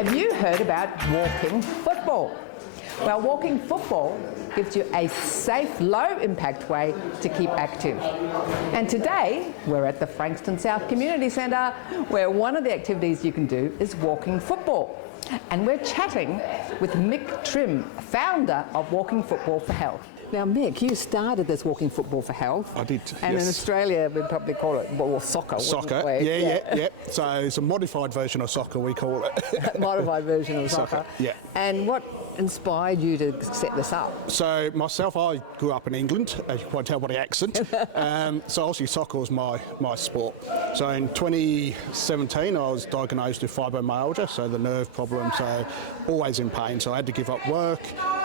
Have you heard about walking football? Well, walking football gives you a safe, low-impact way to keep active. And today, we're at the Frankston South Community Centre, where one of the activities you can do is walking football. And we're chatting with Mick Trim, founder of Walking Football for Health. Now, Mick, you started this Walking Football for Health. I did, and yes. In Australia, we'd probably call it soccer. Soccer, yeah. So it's a modified version of soccer, we call it. Modified version of soccer. Yeah. And what inspired you to set this up? So myself, I grew up in England, as you can tell by the accent. So obviously soccer was my sport. So in 2017, I was diagnosed with fibromyalgia, so the nerve problem, so always in pain. So I had to give up work,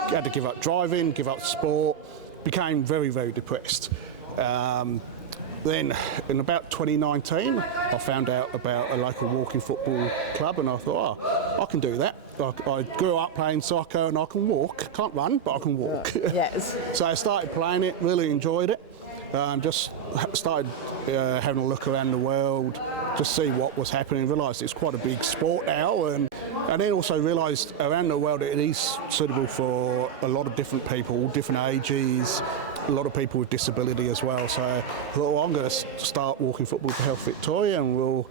had to give up driving, give up sport, became very, very depressed. Then in about 2019, I found out about a local walking football club, and I thought, oh, I can do that. I grew up playing soccer and I can walk. Can't run, but I can walk. Yes. So I started playing it, really enjoyed it. Just started having a look around the world, just see what was happening, realised it's quite a big sport now, and then also realised around the world it is suitable for a lot of different people, different ages, a lot of people with disability as well. So I thought, well, I'm going to start Walking Football for Health Victoria, and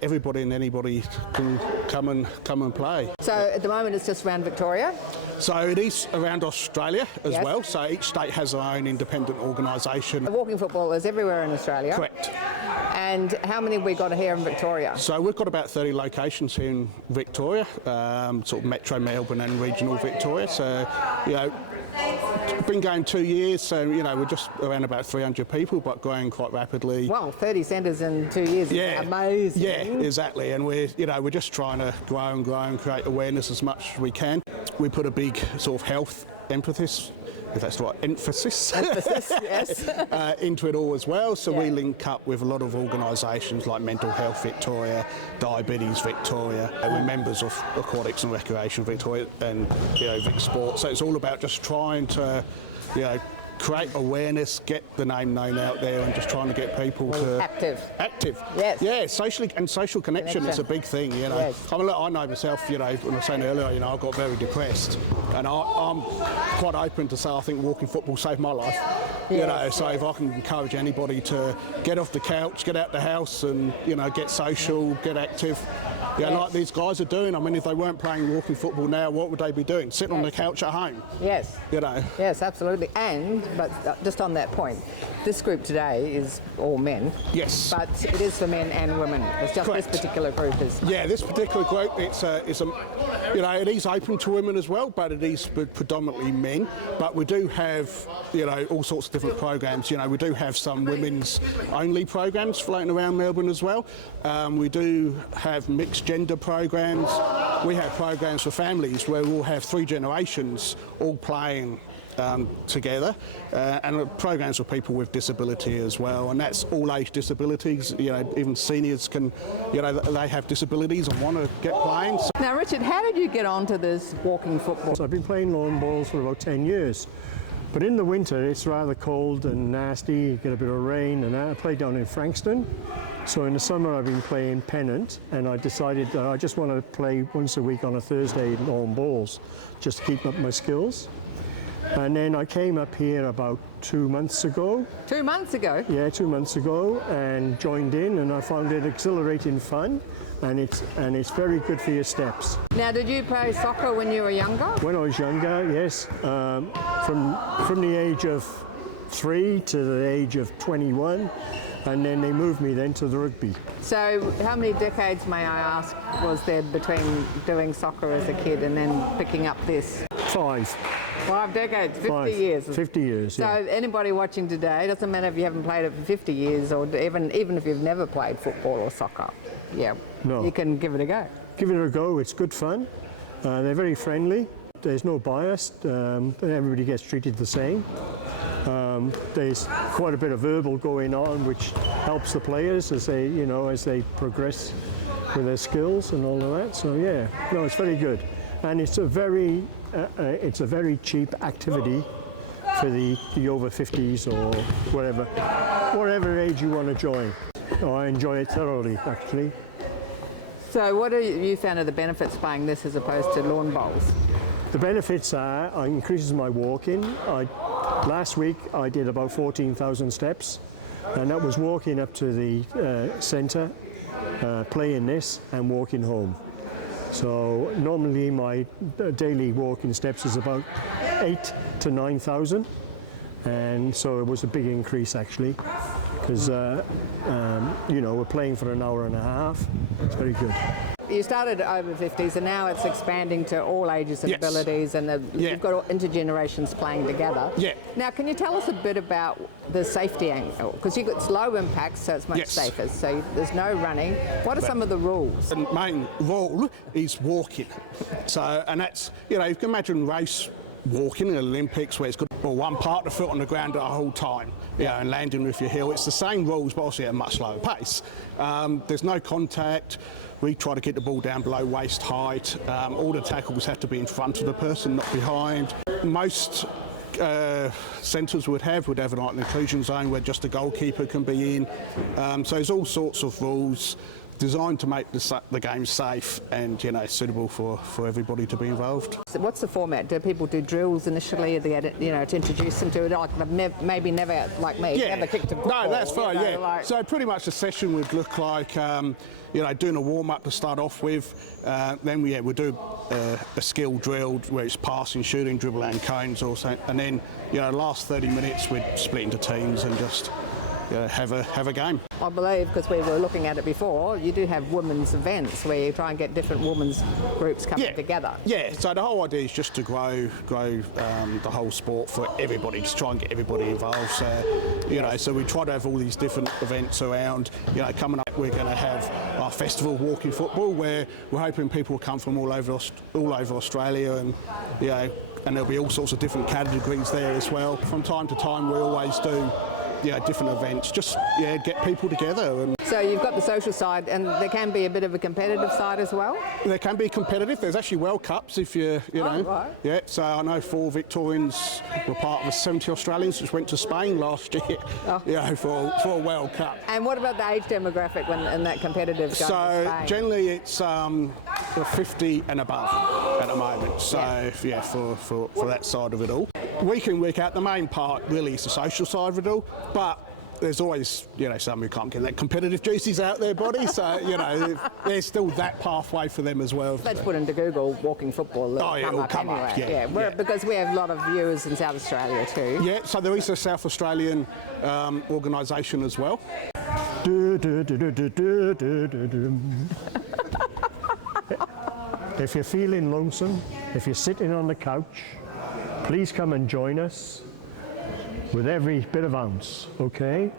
everybody and anybody can come and play. So at the moment it's just around Victoria? So it is around Australia as well. So each state has their own independent organisation. Walking football is everywhere in Australia. Correct. And how many have we got here in Victoria? So we've got about 30 locations here in Victoria, sort of Metro Melbourne and regional Victoria. So, been going 2 years, so we're just around about 300 people, but growing quite rapidly. Well, 30 centres in 2 years is amazing. Yeah, exactly, and we're just trying to grow and create awareness as much as we can. We put a big sort of health emphasis, if that's the right, emphasis yes. into it all as well. So we link up with a lot of organisations like Mental Health Victoria, Diabetes Victoria. We're members of Aquatics and Recreation Victoria and Vic Sport. So it's all about just trying to create awareness, get the name known out there, and just trying to get people to active. Yes. Yeah, social connection is a big thing. Yes. I know myself. When I was saying earlier, I got very depressed, and I'm quite open to say I think walking football saved my life. So if I can encourage anybody to get off the couch, get out the house, and get social, get active. Like these guys are doing. I mean, if they weren't playing walking football now, what would they be doing? Sitting on the couch at home. Yes. Yes, absolutely. But just on that point, this group today is all men. Yes. But it is for men and women. It's just Correct. This particular group is. Yeah, this particular group, it is open to women as well, but it is predominantly men. But we do have, all sorts of different programs. We do have some women's only programs floating around Melbourne as well. We do have mixed gender programs. We have programs for families where we'll have 3 generations all playing together, and programs for people with disability as well, and that's all age disabilities. Even seniors can, they have disabilities and want to get playing. Now, Richard, how did you get onto this walking football? So I've been playing lawn balls for about 10 years, but in the winter it's rather cold and nasty. You get a bit of rain, and I play down in Frankston. So in the summer I've been playing pennant, and I decided that I just want to play once a week on a Thursday lawn balls, just to keep up my skills. And then I came up here about 2 months ago. 2 months ago? Yeah, 2 months ago, and joined in, and I found it exhilarating fun, and it's very good for your steps. Now, did you play soccer when you were younger? When I was younger, yes. From the age of 3 to the age of 21, and then they moved me then to the rugby. So how many decades, may I ask, was there between doing soccer as a kid and then picking up this? 5 decades, 50 5, years. 50 years, So anybody watching today, doesn't matter if you haven't played it for 50 years or even if you've never played football or soccer, you can give it a go. Give it a go, it's good fun. They're very friendly, there's no bias, everybody gets treated the same. There's quite a bit of verbal going on, which helps the players as they progress with their skills and all of that. So it's very good, and it's a very cheap activity for the over 50s or whatever age you want to join. I enjoy it thoroughly, actually. So what have you found are the benefits playing this as opposed to lawn bowls? The benefits are it increases my walking. Last week I did about 14,000 steps, and that was walking up to the centre, playing this and walking home. So normally my daily walking steps is about 8 to 9,000, and so it was a big increase actually, because you know, we're playing for an hour and a half. It's very good. You started at over 50s and now it's expanding to all ages and Yes. abilities, and you've got all intergenerations playing together. Yeah. Now, can you tell us a bit about the safety angle? Because it's low impact, so it's much Yes. safer. So there's no running. What are some of the rules? The main rule is walking. So, and that's, you know, you can imagine race walking in the Olympics where it's got one part of the foot on the ground the whole time, you know, and landing with your heel. It's the same rules, but obviously at a much slower pace. There's no contact. We try to get the ball down below waist height. All the tackles have to be in front of the person, not behind. Most centres would have like an inclusion zone where just the goalkeeper can be in. So there's all sorts of rules designed to make the game safe and, you know, suitable for everybody to be involved. So what's the format? Do people do drills initially, you know, to introduce them to it? Like maybe never, like me, never kicked a football. No, that's fine, you know, yeah. like... So pretty much the session would look like, you know, doing a warm-up to start off with. Then we'll do a skill drill where it's passing, shooting, dribble and cones also. And then, you know, last 30 minutes we'd split into teams and just have a game. I believe, because we were looking at it before, you do have women's events where you try and get different women's groups coming together. Yeah, so the whole idea is just to grow the whole sport for everybody, just try and get everybody involved. So, you know, so we try to have all these different events around. You know, coming up we're going to have our festival walking football where we're hoping people will come from all over Australia, and, you know, and there'll be all sorts of different categories there as well. From time to time we always do different events, just get people together. And so you've got the social side, and there can be a bit of a competitive side as well? There can be competitive. There's actually World Cups if you know. Right. Yeah, so I know 4 Victorians were part of the 70 Australians which went to Spain last year, for a World Cup. And what about the age demographic in that competitive going to Spain? Generally it's 50 and above at the moment, so for that side of it all. Week in, week out, the main part really is the social side of it all, but there's always, some who can't get that competitive juices out their body, so, there's still that pathway for them as well. Let's put into Google walking football. It'll come up, because we have a lot of viewers in South Australia too. Yeah, so there is a South Australian organisation as well. If you're feeling lonesome, if you're sitting on the couch, please come and join us with every bit of ounce, okay?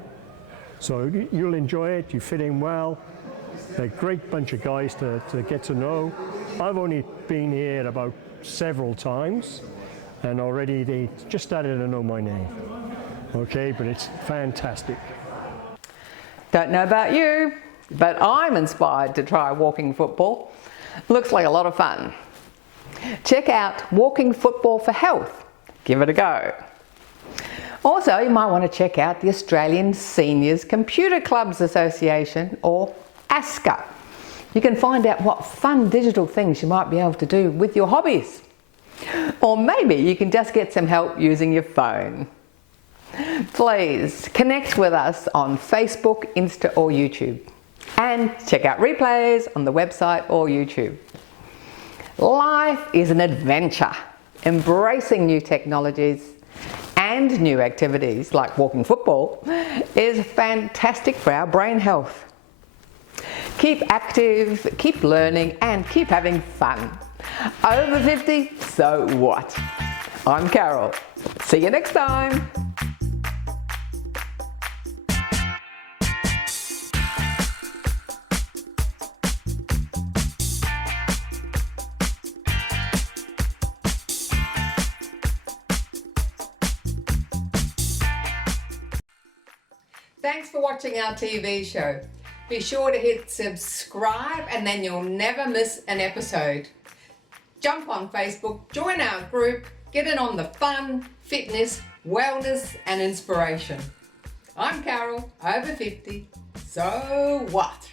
So you'll enjoy it, you fit in well. They're a great bunch of guys to get to know. I've only been here about several times, and already they just started to know my name, okay? But it's fantastic. Don't know about you, but I'm inspired to try walking football. Looks like a lot of fun. Check out Walking Football for Health. Give it a go. Also, you might want to check out the Australian Seniors Computer Clubs Association, or ASCA. You can find out what fun digital things you might be able to do with your hobbies. Or maybe you can just get some help using your phone. Please connect with us on Facebook, Insta or YouTube. And check out replays on the website or YouTube. Life is an adventure. Embracing new technologies and new activities like walking football is fantastic for our brain health. Keep active, keep learning and keep having fun. Over 50, so what? I'm Carol. See you next time. Thanks for watching our TV show. Be sure to hit subscribe and then you'll never miss an episode. Jump on Facebook, join our group, get in on the fun, fitness, wellness and inspiration. I'm Carol, over 50, so what?